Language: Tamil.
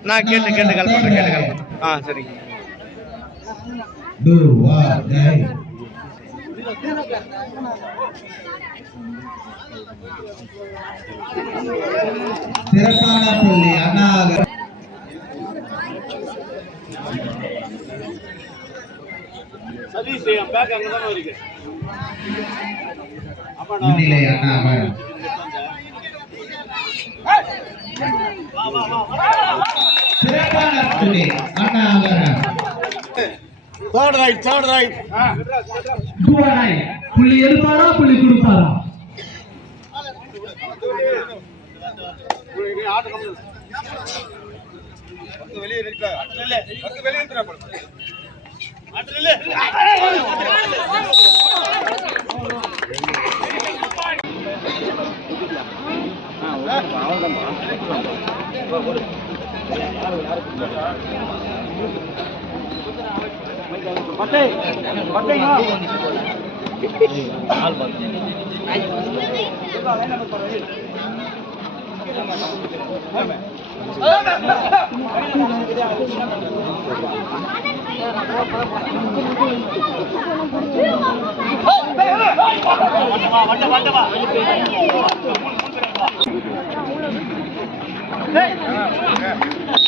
நான் கேட்டு கால் பண்றேன். சரிங்க. சிறப்பான புள்ளி அண்ணாவர் முன்னிலை அண்ணாவர் சிறப்பான புள்ளி அண்ணாவர் தேர்ட் ரைட் புள்ளி எடுப்பாரா புள்ளி கொடுப்பாரா Hey!